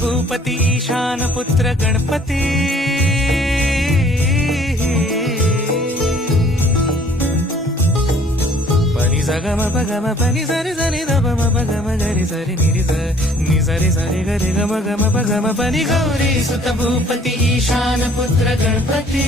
भूपती ईशान पुत्र गणपती पनी सगम पगम पनी सरी सरी दम पगम गरी सरी नि सरी सरी गरी गम गम पगम पनी गौरी सुत भूपती ईशान पुत्र गणपती